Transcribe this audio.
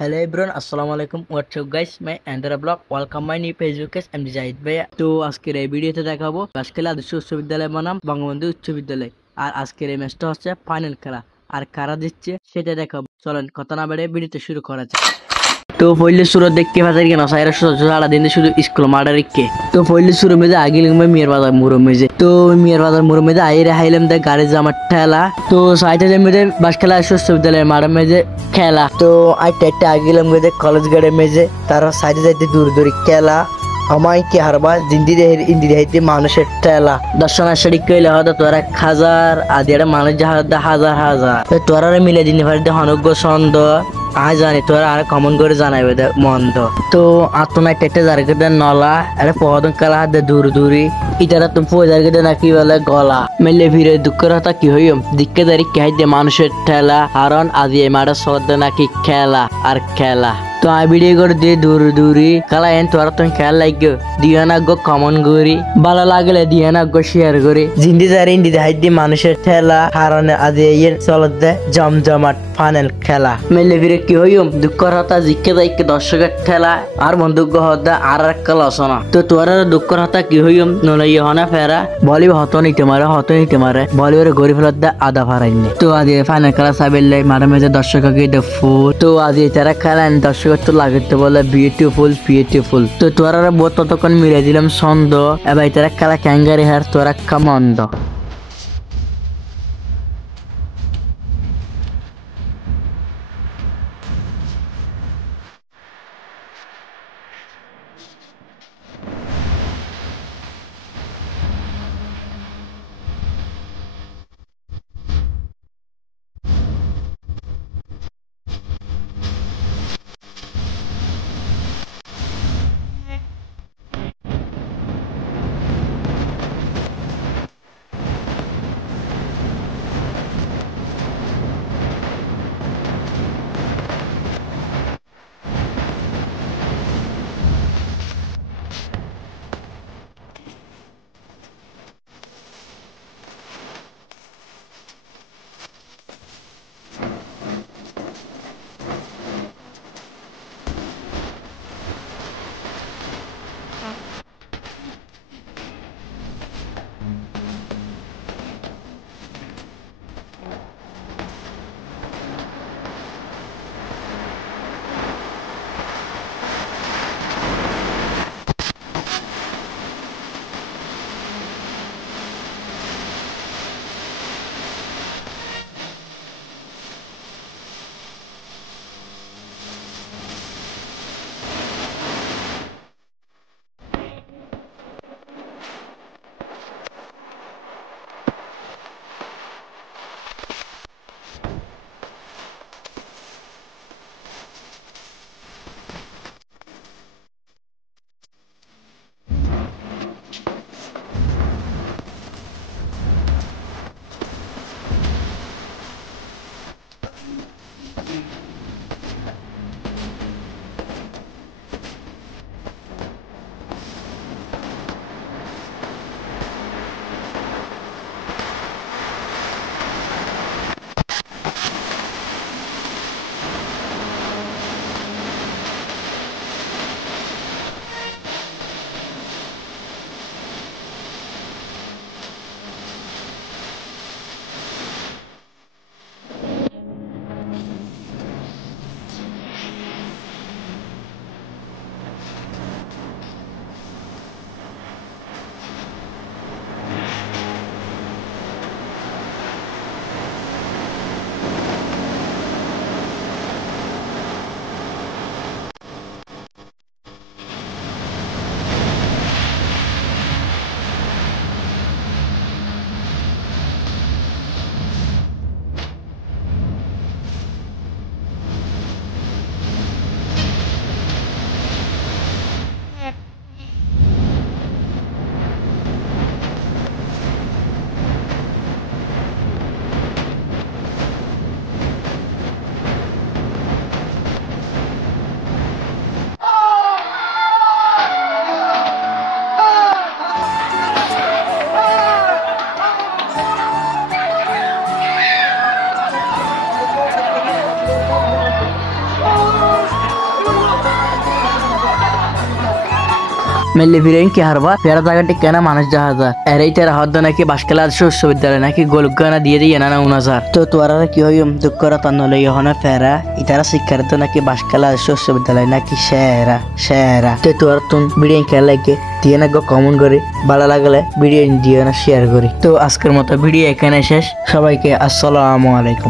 Hello everyone अस्सलाम वालेकुम what's up guys मैं एंड्रा blog welcome my new Facebook page MD Zahid ভাইয়া। তো আজকের এই ভিডিওতে দেখাবো বাসখালী আদর্শ উচ্চ বিদ্যালয় বনাম বঙ্গবন্ধু উচ্চ বিদ্যালয়। আর আজকের এই ম্যাচটা হচ্ছে ফাইনাল খেলা, আর কারা দিচ্ছে সেটা দেখাবো। চলেন কথা না বাড়িয়ে ভিডিওতে শুরু করা যাক। तो पहले शुरू देख के फादर के नसायरा सारा दिन शुरू स्कूल मारा रिक्के। तो पहले शुरू में आगे लिंग में मियर बाजार मुरो में तो मियर बाजार मुरो में आई रे हाइलम दे गाड़ी जामा ठेला। तो साइड में दे बासखाली विश्वविद्यालय मारा में खेला। तो आई टेटे आगे लिंग में कॉलेज गड़े में तारा साइड जाते दूर दूर खेला আমায় কি হারবা জিন্দি দেহের ইন্দি দেহাইতে মানুষের ঠেলা দর্শনাশারি কইলে হয়তো তোরা হাজার আদিয়ারে মানুষ যাহার হাজার হাজার তোরা মিলে দিনে পারি হনজ্ঞ ছন্দ আজ জানি তোরা আর কমন করে জানাইবে মন্দ। তো আত্মনায় টেটে জারগেদে নলা আরে পহদন কালা হাতে দূর দূরি ইতারা তো পয়জারগেদে নাকি বলে গলা মেলে ভিড়ে দুঃখের হতা কি হইম দিকে দাঁড়ি খাইতে মানুষের ঠেলা কারণ আজি এই মাঠে সদ্য নাকি খেলা আর খেলা। তো আমি ভিডিও করে দিয়ে দূর দূরি কালা এন তোরা তুমি খেয়াল লাগবে দিয়ে না গো কমন করি ভালো লাগলে দিয়ে না গো শেয়ার করি জিন্দি জারি ইন্দি হাই দিয়ে মানুষের ঠেলা কারণে আজি এই চলত দে জমজমাট ফাইনাল খেলা মেলে ভিড়ে কি হইম দুঃখের হতা জিকে দাইকে দর্শকের ঠেলা আর বন্ধুজ্ঞ হতা আর একটা লসনা। তো তোরা দুঃখের হতা কি হইম নলাই হনা ফেরা বলি হত নিতে মারে বলিওর গড়ি ফেলত দে আদা ফারাইনে। তো আজি ফাইনাল খেলা সাবেলে মারা মেজে দর্শককে দে ফুল। তো আজি তারা খেলেন দর্শক তো লাগতে বলে বিউটিফুল। তো তোরা বহুত ততক্ষণ মিলে দিলাম ছন্দ এবার তারা খেলা ক্যাঙ্গারি হার তোরা কামন্দ। মেলে ফিরেন কি হারবা ফেরা জায়গা ঠিক কেনা মানুষ জাহাজা এরাই তেরা হদ্দ নাকি বাসকেলা আদর্শ বিশ্ববিদ্যালয় নাকি গোলগানা দিয়ে দিয়ে না 9,000 তো তোরা কি হইম দুঃখ রাতান নলে ইহনে ফেরা ইতারা শিক্ষার্থী নাকি বাসকেলা আদর্শ বিশ্ববিদ্যালয় নাকি সেরা তো তোরা তুন ভিডিও খেলা লাগে দিয়ে না কমেন্ট করি ভালো লাগলে ভিডিও দিয়ে না শেয়ার করি। তো আজকের মতো ভিডিও এখানে শেষ, সবাইকে আসসালামু আলাইকুম।